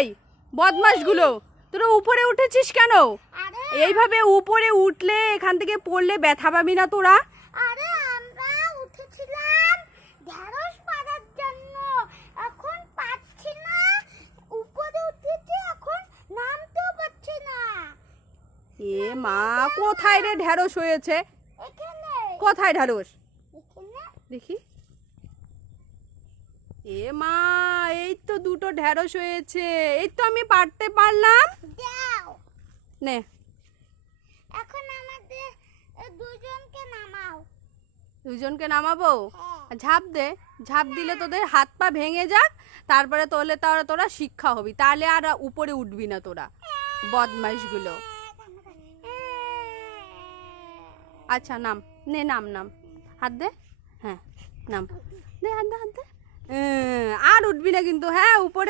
এই বদমাশগুলো, তোরা উপরে উঠেছিস কেন? এইভাবে উপরে উঠলে এখান থেকে পড়লে ব্যথা পাবি না তোরা? আরে আমরা উঠেছিলাম ঢেঁড়স পাড়ার জন্য, এখন পাচ্ছি না। উপরে উঠেছি, এখন নামতেও পাচ্ছি না। এ মা, কোথায় রে ঢেঁড়স হয়েছে? এখানে কোথায় ঢেঁড়স? এখানে দেখি। এ মা, এই তো দুটো ঢেঁড়স হয়েছে, এই তো আমি পারতে পারলাম। দাও। নে। এখন আমাদের দুজনকে নামাও। দুজনকে নামাবো? হ্যাঁ। ঝাঁপ দে, ঝাঁপ দিলে তোদের হাত পা ভেঙে যাক, তারপরে তোরা শিক্ষা হবি, তাহলে আর উপরে উঠবি না তোরা, বদমাইশগুলো। আচ্ছা নাম, নে নাম নাম, হাত দে, হ্যাঁ নাম দে, হাত দে, হাত দে। আর উঠবি না কিন্তু, হ্যাঁ উপরে